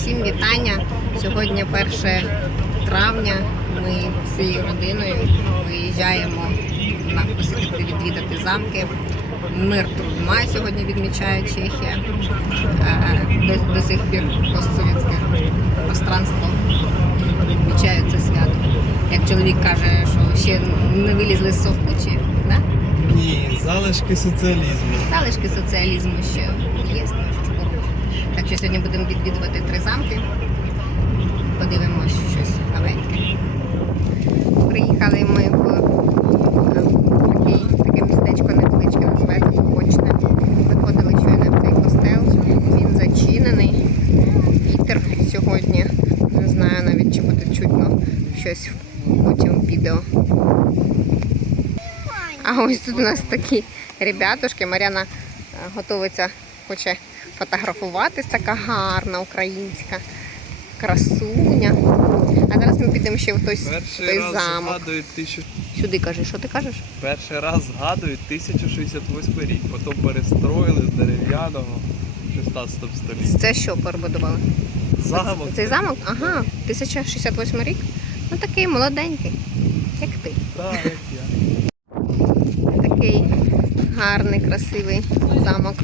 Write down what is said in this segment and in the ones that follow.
Всім вітання. Сьогодні 1 травня. Ми всією родиною виїжджаємо на посидити відвідати замки. Мир Трудма сьогодні відмічає Чехія. Е, До, до сих пір постсовєтське пространство відмічає це свято. Як чоловік каже, що ще не вилізли з совкучі, да? Ні, залишки соціалізму. залишки соціалізму ще є, ну, що ж поробиш. Що сьогодні будемо відвідувати три замки. Подивимось щось новеньке. Приїхали ми в е, таке містечко невеличке, називається Почне. Виходили щойно в цей костел. Він зачинений. Вітер сьогодні. Не знаю навіть, чи буде чутно щось потім відео. А ось тут у нас такі ребятушки. Мар'яна е, готується, хоче фотографуватись, така гарна українська красуня. А зараз ми підемо ще в той, Перший той раз замок. згадують тисячу. Сюди кажи, що ти кажеш? Перший раз згадують 1068 рік. Потім перестроїли з дерев'яного в 16 столітті. Це що перебудували? Замок. Цей замок? Ага, 1068 рік. Ну такий молоденький, як ти. Так, як я. Такий гарний, красивий замок.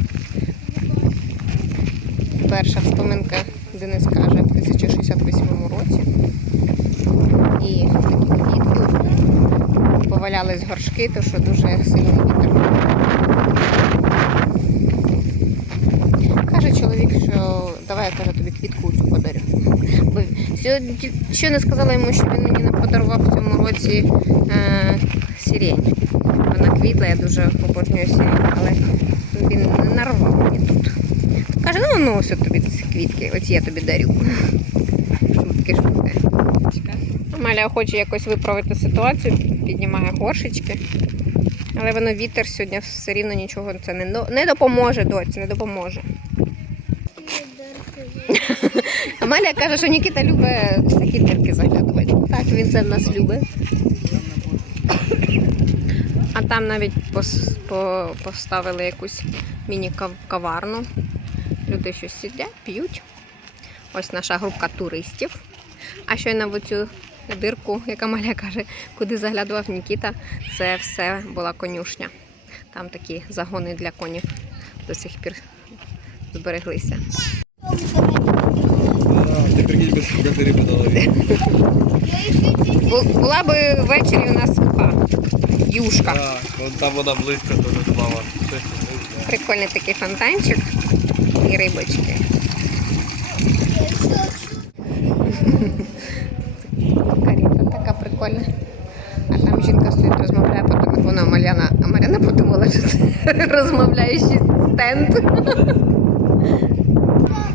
Перша вспоминка, Денис каже, в 1068 році. І такі квітки. Повалялись горшки, то що дуже сильний вітер. Каже чоловік, що давай я каже, тобі квітку цю подарю. Сьогодні ще не сказала йому, що він мені не подарував в цьому році е, сирень. Вона квітла, я дуже обожнюю сирень, але він не нарвав мені тут. Каже, ну ну ось тобі квітки, ось я тобі дарю. Шутки, шутки. Амаля хоче якось виправити ситуацію, піднімає горшечки. Але воно вітер сьогодні все рівно нічого це не, не допоможе, доць, не допоможе. Амалія каже, що Нікіта любить всякі дірки заглядувати. Так, він це в нас любить. А там навіть пос- по- поставили якусь міні-каварну. Люди щось сидять, п'ють. Ось наша групка туристів. А щойно в оцю дирку, яка Маля каже, куди заглядував Нікіта, це все була конюшня. Там такі загони для конів до сих пір збереглися. Була би ввечері у нас суха. Юшка. Там вона близько дуже плава. Прикольний такий фонтанчик і рибочки. Каріта така прикольна. А там жінка стоїть, розмовляє по телефону, а Мар'яна, а Мар'яна подумала, що це розмовляючий стенд.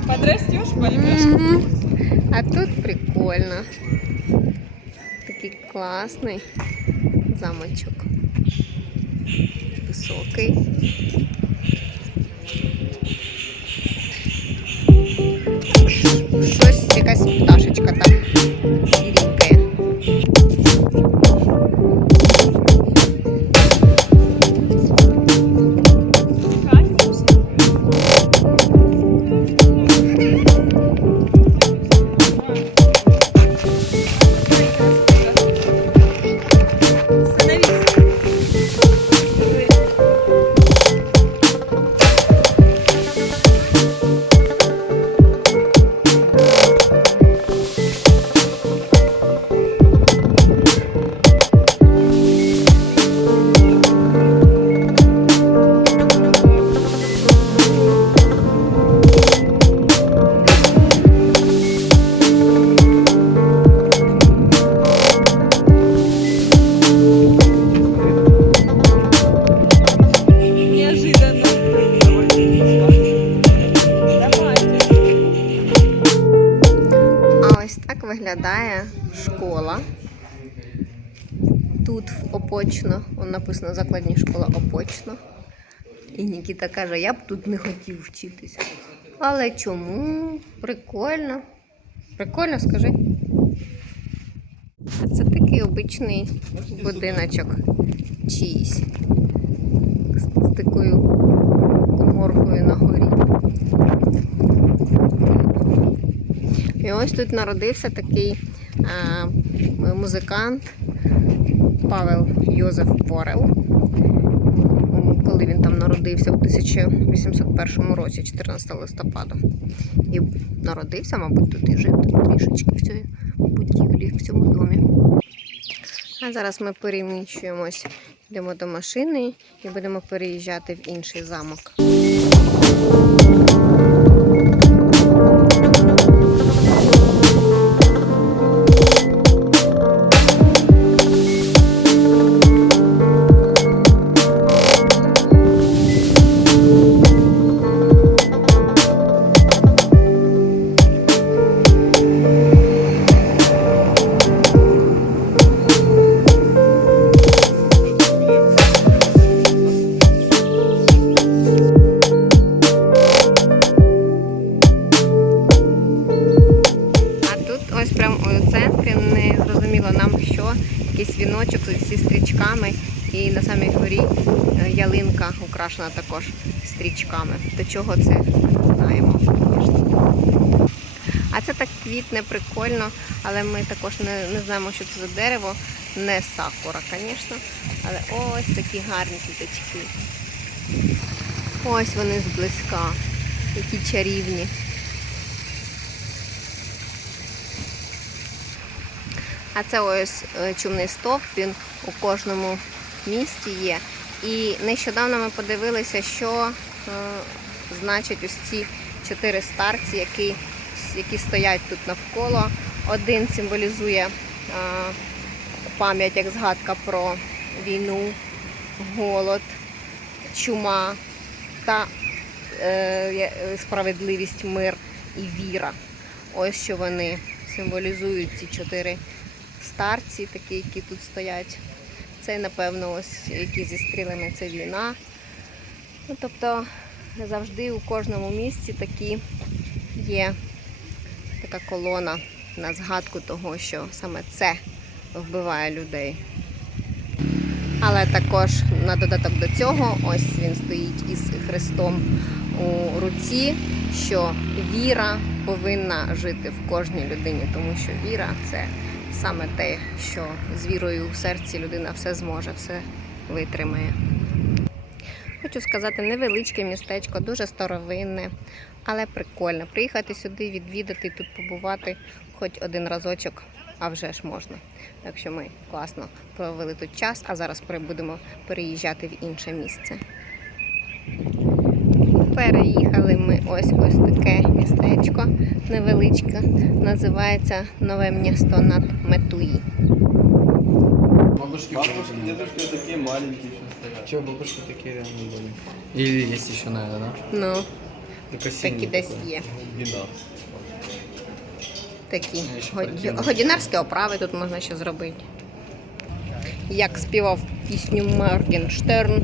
Подрастешь, поймешь. Мгм. А тут прикольно. Такий класний замочок. Високий. Щось якась пташечка там виглядає школа. Тут в Опочно, он написано закладні школа Опочно. І Нікіта каже, я б тут не хотів вчитися. Але чому? Прикольно. Прикольно, скажи. Це такий обичний будиночок чийсь. З такою Ось тут народився такий е, музикант Павел Йозеф Ворел. Коли він там народився у 1801 році, 14 листопада. І народився, мабуть, тут і жив трішечки в цій будівлі, в цьому домі. А зараз ми переміщуємось, йдемо до машини і будемо переїжджати в інший замок. Ялинка украшена також стрічками. До чого це не знаємо. А це так квітне, прикольно, але ми також не, не знаємо, що це за дерево. Не сакура, звісно. Але ось такі гарні квіточки. Ось вони зблизька. Які чарівні. А це ось е, чумний стовп, він у кожному місті є. І нещодавно ми подивилися, що е, значать ось ці чотири старці, які, які стоять тут навколо. Один символізує е, пам'ять як згадка про війну, голод, чума та е, е, справедливість, мир і віра. Ось що вони символізують ці чотири старці, такі, які тут стоять. Це, напевно, ось які зі стрілами це війна. Ну, тобто завжди у кожному місці такі є така колона на згадку того, що саме це вбиває людей. Але також на додаток до цього, ось він стоїть із Христом у руці, що віра повинна жити в кожній людині, тому що віра це саме те, що з вірою в серці людина все зможе, все витримає. Хочу сказати, невеличке містечко, дуже старовинне, але прикольне. Приїхати сюди, відвідати, тут побувати хоч один разочок, а вже ж можна. Так що ми класно провели тут час, а зараз будемо переїжджати в інше місце. Переїхали ми ось ось таке містечко невеличке, називається Нове місто над Метуї. Бабушки, Бабушки, дедушки такие маленькие еще стоят. Че, бабушки такие реально были? Или есть еще, наверное, да? Ну, такі десь є. Такі ще годінарські оправи тут можна ще зробити. Як співав пісню Моргенштерн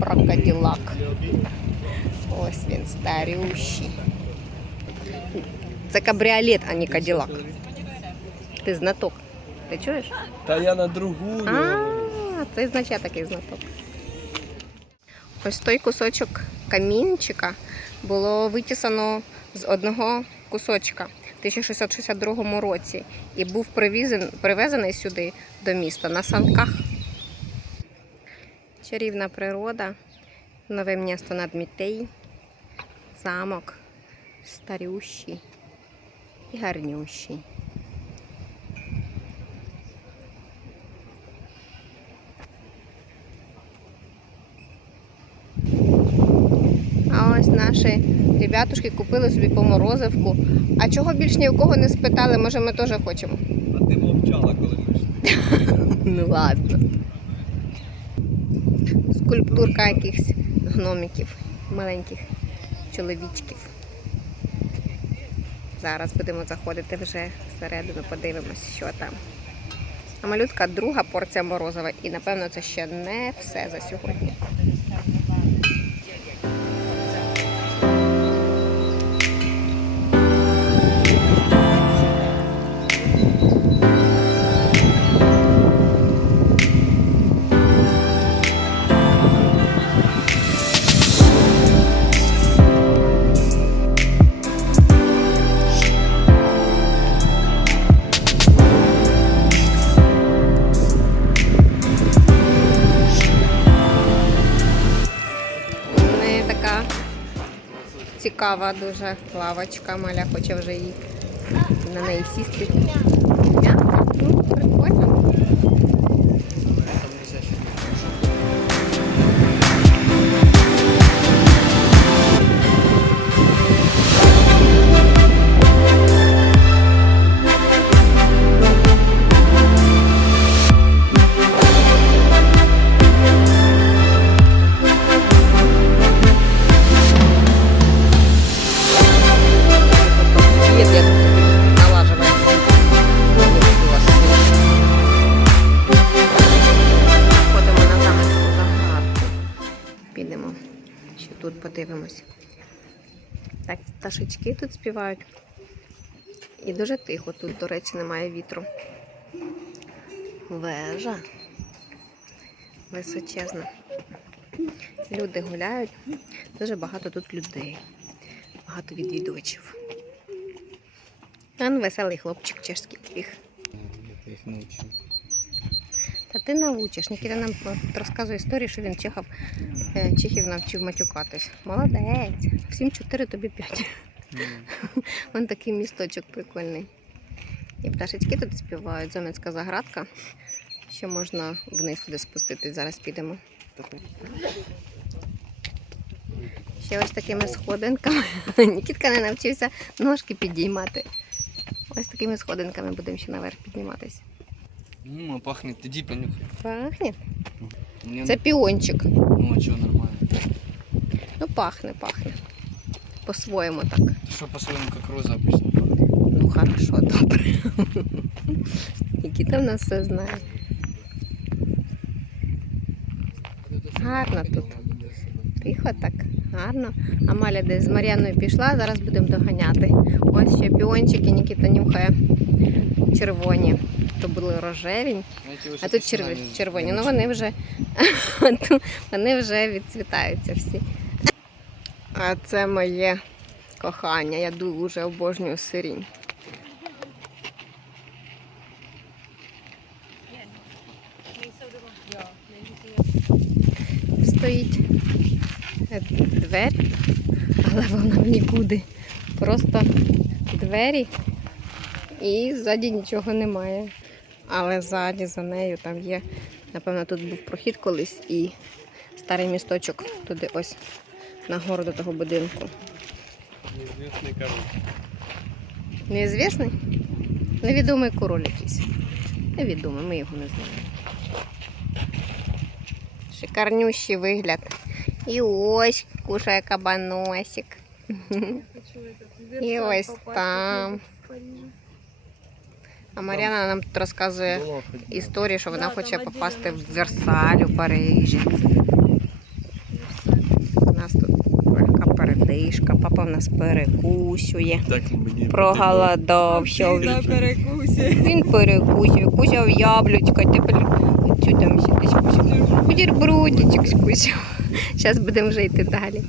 про Каділак. Ось він старющий. Це кабріолет, а не Каділак. Ти знаток. Ти чуєш? Та я на другую. А, це значить такий знаток. Ось той кусочок камінчика було витісано з одного кусочка в 1662 році і був привезен, привезений сюди до міста на санках. Чарівна природа, нове місто над Мітей, замок, старющий і гарнющий. А ось наші ребятушки купили собі по морозивку. А чого більш ні у кого не спитали, може ми теж хочемо. А ти мовчала, коли ми йшли. Ну ладно. Скульптурка якихось гномиків, маленьких чоловічків. Зараз будемо заходити вже всередину, подивимось, що там. А малютка друга порція морозова. І напевно це ще не все за сьогодні. Цікава дуже лавочка. Маля хоче вже її на неї сісти. Тут подивимось. Так, пташечки тут співають. І дуже тихо тут, до речі, немає вітру. Вежа. Височезна. Люди гуляють. Дуже багато тут людей. Багато відвідувачів. Він веселий хлопчик чешський біг. Та ти навчиш. Нікіта нам розказує історію, що він чехав, е, чехів навчив матюкатись. Молодець. Всім 4, тобі 5. Вон такий місточок прикольний. І пташечки тут співають. Зомецька заградка. Ще можна вниз туди спуститись. Зараз підемо. Ще ось такими сходинками. Нікітка не навчився ножки підіймати. Ось такими сходинками будемо ще наверх підніматись. М, а пахнет, иди понюхай. Пахне. Мне Це піончик. Ну а что, нормально. Ну, пахне, пахне. По-своєму так. Что по-своему, как роза обычно. Ну, хорошо, добре. Нікіта в нас все знає. Гарно тут. Тихо так, гарно. Амаля десь з Мар'яною пішла, зараз будемо доганяти. Ось ще піончики, Нікіта нюхає червоні То були рожеві, Знаете, вы а что тут черв... профессиональный червоні. Ну замечательный. вони вже вони вже відцвітаються всі. А це моє кохання. Я дуже обожнюю сирінь. Стоїть е, двері, але вона в нікуди. Просто двері і ззаді нічого немає. Але ззаді за нею там є, напевно, тут був прохід колись і старий місточок туди ось нагору до того будинку. Неізвісний король. Неізвісний? Невідомий король якийсь. Невідомий, ми його не знаємо. Шикарнющий вигляд. І ось кушає кабаносик. І ось там. А Мар'яна нам тут розказує історію, що вона хоче попасти в Версаль у Парижі. У нас тут легка передишка, папа в нас перекусює. Так Проголодав, що він. перекусює, кузяв яблучка, тепер цю там кусяв. Бутербродичок скусяв. Зараз будемо вже йти далі.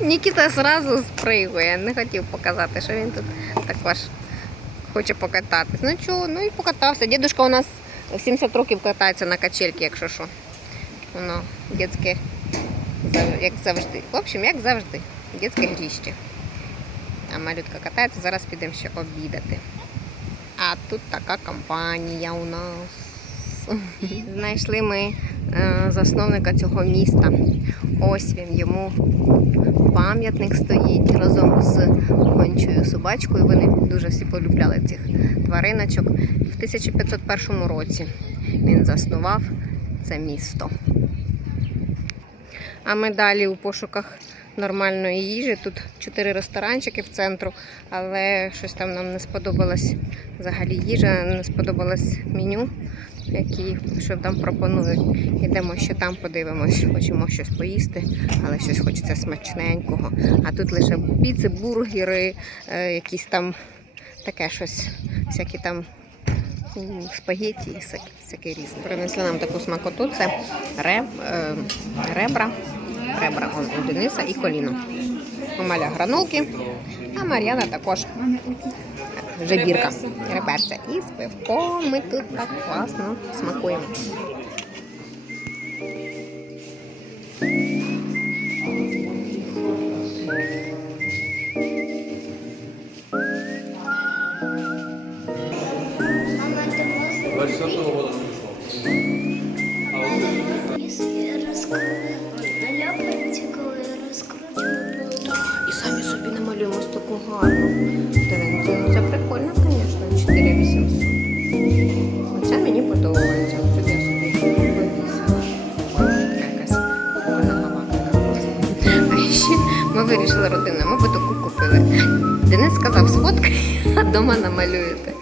Нікіта зразу спригує, не хотів показати, що він тут також хоче покататись. Ну чого, ну і покатався. Дідушка у нас в 70 років катається на качельки, якщо що. Воно дітське, як завжди. В общем, як завжди, дітське гріще. А малютка катається, зараз підемо ще обідати. А тут така компанія у нас. Знайшли ми засновника цього міста. Ось він йому пам'ятник стоїть разом з гончою собачкою. Вони дуже всі полюбляли цих твариночок. В 1501 році він заснував це місто. А ми далі у пошуках нормальної їжі. Тут чотири ресторанчики в центру, але щось там нам не сподобалось взагалі їжа, не сподобалось меню, які що там пропонують. Ідемо ще там подивимось, хочемо щось поїсти, але щось хочеться смачненького. А тут лише піци, бургери, е, якісь там таке щось, всякі там спагетті і всяке, всяке різне. Принесли нам таку смакоту, це реб, е, ребра, ребра он, у Дениса і коліно. У Маля гранолки, а Мар'яна також вже бірка. І з пивком ми тут так класно смакуємо. І самі собі намалюємо з таку гарну. Родиною, ми би таку купили. Денис сказав, сфоткай, а дома намалюєте.